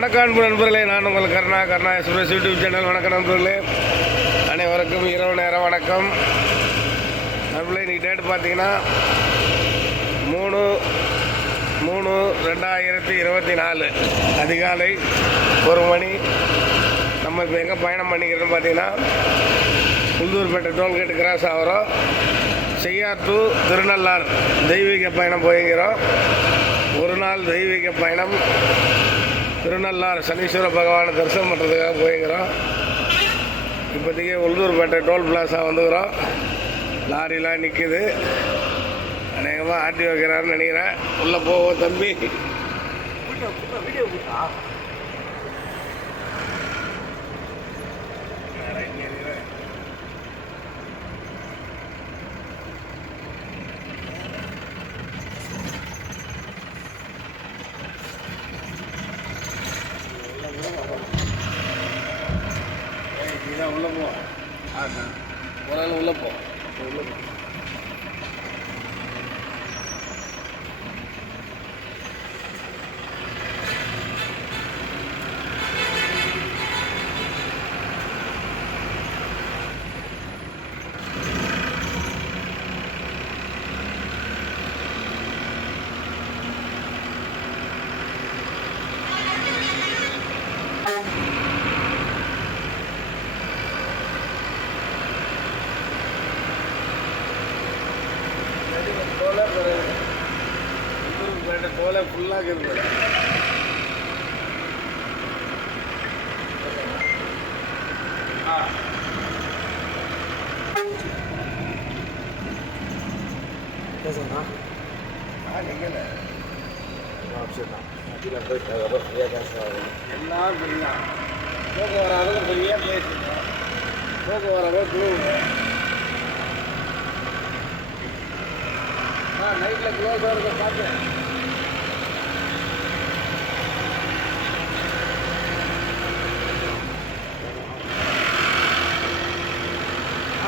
வணக்கம் அன்பு நண்பர்களே நான் உங்கள் கருணா கருணா சுரேஷ் யூடியூப் சேனல். வணக்கம் நண்பர்களே. அனைவருக்கும் இரவு நேரம் வணக்கம். நண்பர்களே இன்றைக்கி டேட் பார்த்தீங்கன்னா மூணு மூணு ரெண்டாயிரத்தி இருபத்தி நாலு. அதிகாலை ஒரு மணி. நம்ம இப்போ எங்கே பயணம் பண்ணிக்கிறோம்னு பார்த்தீங்கன்னா புல்லூர்பேட்டை டோல்கேட் கிராஸ் ஆகிறோம். செய்யார் டு திருநள்ளார் தெய்வீக பயணம் போய்கிறோம் ஒரு நாள் தெய்வீக பயணம் திருநள்ளாறு சனீஸ்வர பகவானை தரிசனம் பண்ணுறதுக்காக போயிருக்கிறோம் இப்போதைக்கு உளுந்தூர்பேட்டை டோல் பிளாஸா வந்துக்கிறோம். லாரிலாம் நிற்கிது அநேகமாக ஆட்டி வைக்கிறாருன்னு நினைக்கிறேன். உள்ளே போவோம் தம்பி இதான் உள்ளே போ ஒரு ஆள் உள்ளே போ உள்ளே போ தோலை தோலை ஃபுல்லாக இருக்குது ஆ. பேசுங்கண்ணா. ஆ நிற்கல சரிண்ணா கீழே போயிட்டு அதுக்கப்புறம் ஃப்ரீயாக காசு ஆகும் எல்லாம் ஃப்ரீயா போக வர அளவுக்கு ஃப்ரீயாக வர அளவுக்கு ஆ நைட்டில் பார்த்தேன்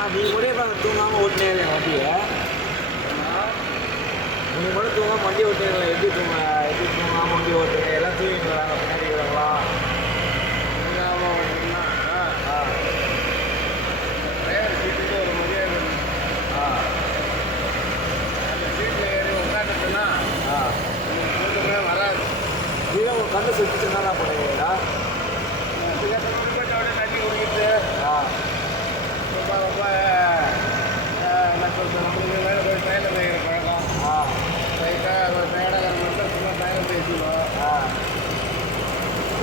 ஆ நீங்கள் கூட இப்போ தூங்காமல் ஓட்டினே வண்டியை நீங்கள் மட்டும் தூங்காமல் வண்டி ஓட்டுறீங்களா எப்படி தூங்க எப்படி தூங்காமல் வண்டி ஓட்டுறீங்க எல்லாம் வராங்க பின்னாடி இருக்கிறாங்களா இல்லாமல் வந்தீங்கன்னா ஆ சீட்டுக்கு ஒரு மரியாதை. ஆ. அந்த சீட்டில் ஏறி உட்காந்துட்டுனா ஆ. வராது. கண்ணு சுற்றி என்ன பண்ணுவீங்களா அதுக்கப்புறம் போயிட்டோட தண்ணி குடிக்கிட்டு ஆ ரொம்ப ரொம்ப அஹ், என்ன சொல்றது நம்மளுக்கு வேலை போய் பயணம் செய்கிற பழக்கம் ஆ லைட்டாக ஒரு டயர்டாக மட்டும் சும்மா பயணம் பேசிடுவோம் ஆ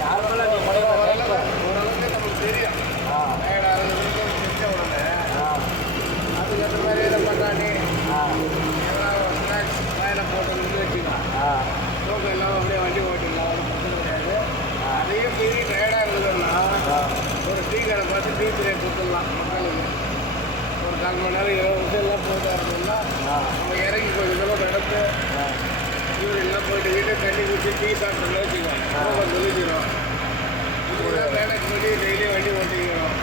யார் மேலே நீ மனைவி ஓரளவுக்கு ஓரளவுக்கு நமக்கு தெரியும் ஆ டயர்டாக இருக்கிறது தெரிஞ்ச உடனே ஆ அதுக்கேற்ற மாதிரி என்ன பண்ணுறானே ஆ எதனா ஒரு ஸ்நாக்ஸ் வாயில் போட்டு நின்று வச்சுக்கலாம் ஆ தூக்கம் இல்லாமல் அப்படியே வண்டி ஓட்டிடலாம் ஒரு பிரச்சனை கிடையாது அதையும் மீறி டயர்டாக இருக்குதுன்னா ஆ ஒரு டீ கடை பார்த்து டீ பிரேக் கொடுத்துடலாம் மக்களுக்கு ஒரு கால் மணி நேரம் இருபது நிமிஷம் எல்லாம் போயிட்டு ஆ. நம்ம இறங்கி கொஞ்சம் தூரம் நடந்து ஆ. யூரின்லாம் போயிட்டு வீட்டு தண்ணி குடிச்சு டீ சாப்பிட்டோம்னு வச்சுக்கோங்க தூக்கம் தொழிச்சிடும் இப்படிதான் மேனேஜ் பண்ணி டெய்லி வண்டி ஓட்டிக்கிறோம்.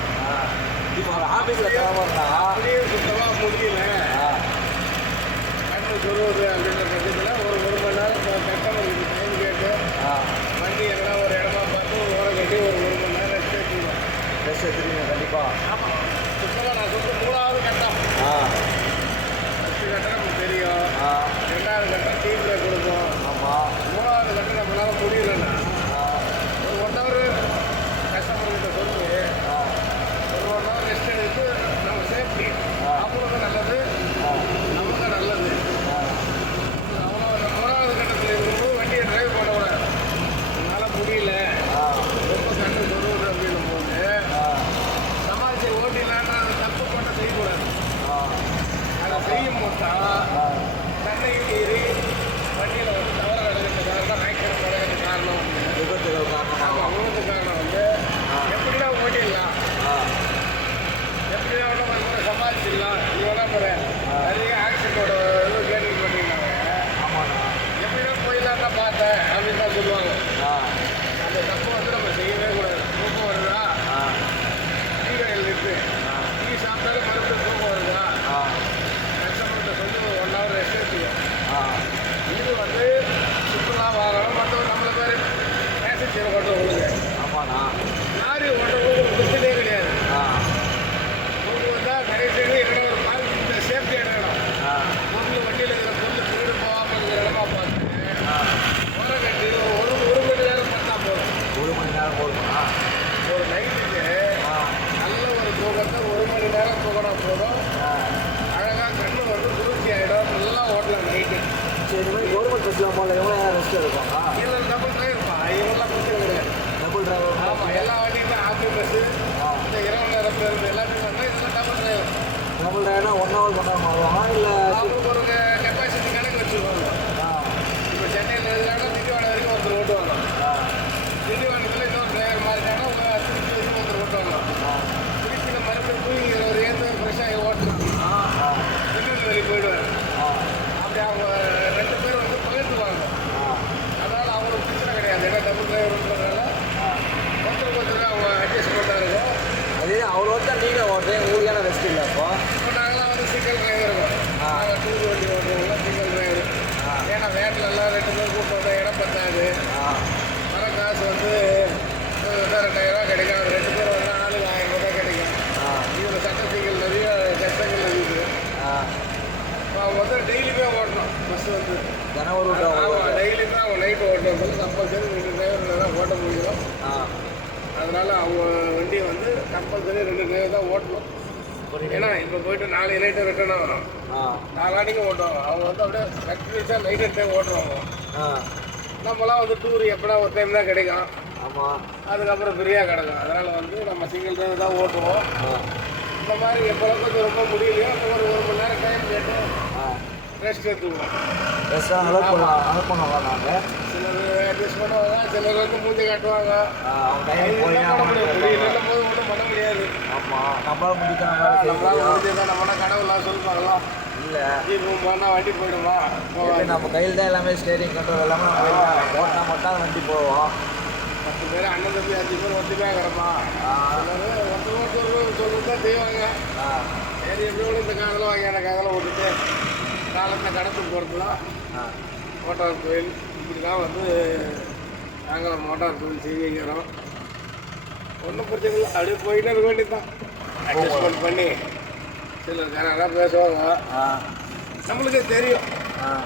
இப்போ ஆஃபீஸில் கிளம்புறா அப்படியே சுத்தமாக முடியல ஆ கண்ணு சொல்லுவது அப்படின்ற பட்சத்தில் ஒரு ஒரு மணி நேரம் கஸ்டமருக்கு டைம் கேட்டு ஆ வண்டி எதனா ஒரு இடமா பார்த்து ஒரு ஓரம் கட்டி ஒரு ஒரு மணி நேரம் ரெஸ்ட் எடுத்துக்கணும் ட்ரெஸ் எடுத்துருவீங்க கண்டிப்பாக ஆமாம் நான் சொல்ற மூணாவது கட்டம் ஆ. ஃபஸ்ட்டு கட்டம் நமக்கு தெரியும் ரெண்டாவது கட்டம் டீ பிரேக் கொடுக்கும் ஆமாம் மூணாவது கட்டம் நம்மளால முடியலன்னா ஆ ஒரு ஒன் ஹவர் கஸ்டமர்கிட்ட சொல்லி ஆ ஒரு ஒன் ஹவர் ரெஸ்ட் எடுத்து நம்ம சேஃப்டி அவங்களுக்கு நல்லது ஆ நமக்கு நல்லது ஆ அவ்வளோ அந்த மூணாவது கட்டத்தில் இருக்கும்போது வண்டியை டிரைவ் பண்ணக்கூடாது என்னால் முடியல ஆ ரொம்ப கண்ணு சொல்லுவது அப்படின்னும் போது ஆ சமாளிச்சு ஓட்டிடலான்னு அந்த தப்பு பண்ண செய்யக்கூடாது ஆ அதை செய்யும் போது ஆ தன்னையும் மீறி வண்டியில் வந்து தவறு நடக்கிறதுக்காக தான் ஆக்சிடென்ட் நடக்கிறது காரணம் விபத்துகள் காரணமாக ஆமாம் விபத்து காரணம் வந்து எப்படின்னா ஓட்டிடலாம் ஆ எப்படின்னா ஒன்றும் வந்து சமாளிச்சிடலாம் நீ வேணா பாரு நிறைய ஆக்சிடென்ட்டோட இது கேட்டு பண்ணியிருந்தாங்க ஆமாண்ணா எப்படின்னா போயிடலாம்னா பார்த்தேன் அப்படின்னு தான் சொல்லுவாங்க ஆ அந்த தப்பு வந்து நம்ம செய்யவே கூடாது தூக்கம் வருதா ஆ டீ கடையில் இருக்கு டீ சாப்பிட்டாலும் மறுபடியும் தூக்கம் வருதா ஆ கஸ்டமர்கிட்ட சொல்லி ஒரு ஒன் ஹவர் ரெஸ்ட் எடுத்துக்கோ ஆ இது வந்து சுற்றுலா வாகனம் மற்றவங்க நம்மள பேர் மேசேஜ் கொண்டு வருது ஓட்டலாம்ண்ணா லாரி ஓட்டுறவங்களுக்கு பிரச்சனையே கிடையாது ஆ அவங்க வந்தால் நிறைய பேர் எங்கன்னா ஒரு பால் இந்த சேஃப்டி இடம் ஆ பொருள் வண்டியில் இருக்கிற பொருள் திருடு போகாமல் இருக்கிற இடமா பார்த்து ஆ ஓர கட்டி ஒரு ஒரு மணி நேரம் பண்ணால் போதும் ஒரு மணி நேரம் போதுமா ஒரு நைட்டுக்கு ஆ நல்ல ஒரு தூக்கத்தை ஒரு மணி நேரம் தூக்கினா போதும் அழகாக கண்ணு வந்து குளிர்ச்சி ஆகிடும் நல்லா ஓட்டலாம் நைட்டு சரி இந்த மாதிரி கவர்மெண்ட் பஸ்ஸில் போகல எவ்வளோ நேரம் ரெஸ்ட் எடுப்பாங்க இதில் டபுள் டிரைவ் இவங்கெல்லாம் பிரச்சனை கிடையாது டபுள் டிரைவர் ஆமாம் எல்லா வண்டியுமே ஆஃபி பஸ்ஸு ஆ இந்த இரவு நேரம் பேருந்து எல்லாத்தையும் வந்து இதெல்லாம் டபுள் டிரைவ் டபுள் டிரைவர்னா ஒன் ஹவர் ஒன் ஹவர் ஆகுமா இல்லை அவங்களுக்கு ஒரு கெப்பாசிட்டி கணக்கு வச்சுருவாங்க ஆ இப்போ சென்னையில் இருக்கிறாங்க திண்டிவனம் வரைக்கும் ஒருத்தர் ஓட்டுவாங்க ஆ திண்டிவனத்தில் இன்னொரு டிரைவர் மாறிட்டாங்கன்னா உங்க திருச்சி வரைக்கும் ஒருத்தர் ஓட்டுவாங்க ஆ திருச்சியில் மறுபடியும் போய் ஒரு ஏற்ற ஃப்ரெஷ்ஷாகி ஓட்டலாம் ஆ திருநெல்வேலி போயிடுவார் ஆ அப்படி அவங்க ரெண்டு பேரும் வந்து பகிர்ந்துவாங்க ஆ அதனால் அவங்களுக்கு பிரச்சனை கிடையாது ஏன்னா டபுள் டிரைவர்ன்றதுனால ஆ ஒருத்தருக்கு ஒருத்தர் அவங்க அட்ஜஸ்ட் பண்ணுறாங்க அதே அவர் வந்து நீங்கள் ஓட்டுறேன் உங்களுக்கு ஏன்னா ரெஸ்ட் இல்லை அப்போ இப்போ நாங்களாம் வந்து சிங்கிள் டிரைவர் இருக்கோம் ஆ. நாங்கள் டூர் வண்டி ஓட்டுறவங்களாம் சிங்கிள் டிரைவர் ஆ ஏன்னா வேட்டில் எல்லாம் ரெண்டு பேர் கூப்பிட்டு வந்தால் இடம் பத்தாது ஆ வர காசு வந்து ரெண்டாயிரம் கிடைக்கும் அது ரெண்டு பேர் வந்தால் ஆளுக்கு ஆயிரம் ரூபாய் கிடைக்கும் ஆ இதில் சட்ட சிக்கல் நிறைய சட்டங்கள் இருக்குது ஆ அவங்க வந்து டெய்லியுமே ஓட்டணும் பஸ் வந்து தினம் ஒரு விட்டு அவங்க டெய்லியுமே அவங்க நைட்டு ஓட்டணும் சொல்லி கம்பல்சரி ரெண்டு டிரைவரில் தான் ஓட்ட முடியும் ஆ அவங்க வண்டியை வந்து கம்பல்சரி ரெண்டு டிரைவர் தான் ஓட்டணும் ஏன்னா இப்போ போயிட்டு நாளைக்கு நைட்டு ரிட்டர்னாக வரும் ஆ நாலாடிக்கு ஓட்டுவாங்க அவங்க வந்து அப்படியே கண்டினியூஸாக நைட் டைம் ஓட்டுவாங்க ஆ. நம்மலாம் வந்து டூர் எப்படா ஒரு டைம் தான் கிடைக்கும். ஆமாம் அதுக்கப்புறம் ஃப்ரீயாக கிடக்கும். அதனால் வந்து நம்ம சிங்கிள் டிரைவர் தான் ஓட்டுவோம். இந்த மாதிரி கொஞ்சம் ரொம்ப முடியலையோ ஒரு ஒரு மணி நேரம் டைம் கேட்டு ரெஸ்ட் எடுத்துக்குவோம். ரெஸ்ட்டாக அலோட் பண்ணலாம் நாங்கள் சிலர் அட்ஜஸ்ட் பண்ணுவாங்க சிலர் வந்து மூஞ்சி காட்டுவாங்க. டைம் முடியலன்னும் போது ஒன்றும் பண்ண முடியாது. ஆமாம் நம்மளால முடிக்க நம்மளால நம்ம முடிஞ்சதான் நம்மனா கடவுளாக சொல்லுவாங்களா. இல்லை. வண்டி போயிடுமா நம்ம கையில் தான் எல்லாமே ஸ்டேரிங் கண்ட்ரோல் எல்லாமே கையில் ஓட்டினா மட்டும் தான் வண்டி போவோம். பத்து பேர் அண்ணன் தம்பி அஞ்சு பேர் ஒத்துமையாக இருக்கிறோமா? ஆ. சிலர் ஒருத்தர் ஒருத்தர் சொல்லிட்டு தான் செய்வாங்க. சரி எப்படியோட இந்த காதில் வாங்கி அந்த காதில் விட்டுட்டு காலத்தை கடத்து போகிறதுலாம் மோட்டார் தொழில் இப்படி தான் வந்து நாங்களும் மோட்டார் தொழில் செய்கிறோம் ஒன்றும் பிரச்சனை இல்லை. அப்படியே போயிட்டே இருக்க வேண்டியது தான் அட்ஜஸ்ட்மெண்ட் பண்ணி. சிலர் கனகா பேசுவாங்க. நம்மளுக்கே தெரியும்.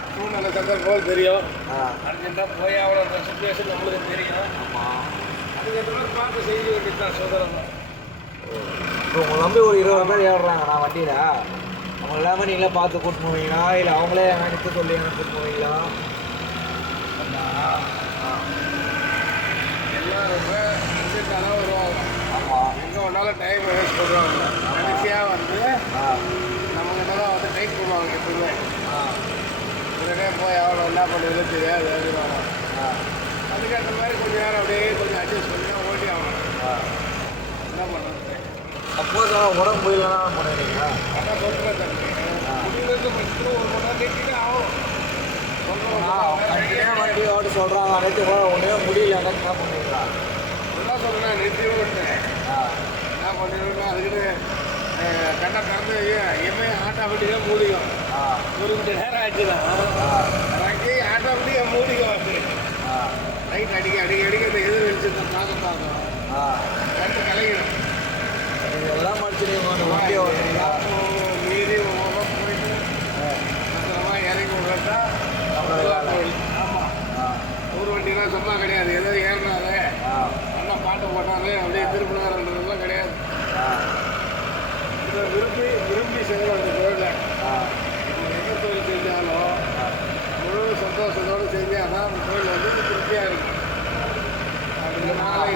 சூழ்நிலை சந்தர்ப்பம் தெரியும். ஆ. அர்ஜென்ட்டாக போய் அவ்வளோ சுச்சுவேஷன் நம்மளுக்கு தெரியும். அதுக்கேற்ற மாதிரி பார்த்து செய்ய வேண்டியது தான் சுதந்திரம் இப்போ உங்களை நம்பி ஒரு இருபது பேர் ஏறுறாங்க நான் வண்டியில். அவங்க எல்லாமே நீங்களே பார்த்து கூட்டு போவீங்களா? இல்லை அவங்களே நினைத்து சொல்லி கூட்டு போவீங்களா? அர்ஜென்ட்டாக தான் வருவாங்க. ஆமாம் வேணாலும் டைம் வேஸ்ட் பண்ணுவாங்க கடைசியாக வந்து நம்மகிட்ட தான் வந்து டைப் பண்ணுவாங்க எப்பவுமே ஆ. உடனே போய் அவ்வளோ என்ன பண்ணுறது தெரியாது அப்படிவாங்க ஆ. அதுக்கேற்ற மாதிரி கொஞ்ச நேரம் அப்படியே கொஞ்சம் அட்ஜஸ்ட் பண்ணி ஓட்டி ஆகணும். என்ன பண்ணுறது சப்போஸ் உடம்பு முடியலன்னா பண்ணுவீங்களா அதான் சொல்கிறேன் தம்பி முடியிலேருந்து ஃபஸ்ட்டு ஒரு மணி நேரம் நீட்டிட்டு ஆகும். வண்டி ஓட்ட சொல்கிறாங்க நேற்று ஒன்றே முடியலன்னா என்ன பண்ணுவீங்களா சொல்கிறேன் நிறுத்தி விட்டேன் அதுக்குன்னு அஹ், கண்ணை திறந்து எம்ஐ ஆட்டோமேட்டிக்காக மூடிக்கும். ஒரு மணி நேரம் ஆச்சுன்னா ஆ. அங்கே ஆட்டோமேட்டிக்காக மூடிக்கும் ஆ. லைட் அடிக்க அடிக்க அடிக்க இந்த எதிர் வெளிச்சத்தை பார்க்க பார்க்கும். ஆ. கண்ணு வந்து வண்டி ஓட்டுறீங்களா? மீறி ஒவ்வொரு போயிட்டு பத்திரமா இறங்கி விடுறதா. ஆமாம் ஒரு வண்டிலாம் சும்மா கிடையாது. ஏதோ ஏறினாரு ஆ. நல்லா பாட்டு போட்டாரு அப்படியே திருப்பினாருன்றதுலாம் கிடையாது ஆ இதை விரும்பி விஷயங்கள் அந்த தொழிலை எந்த தொழில் செஞ்சாலும் முழு சந்தோஷத்தோடு செஞ்சால் தான் அந்த தொழில் வந்து திருப்தியாக இருக்கும் அப்படி நாளை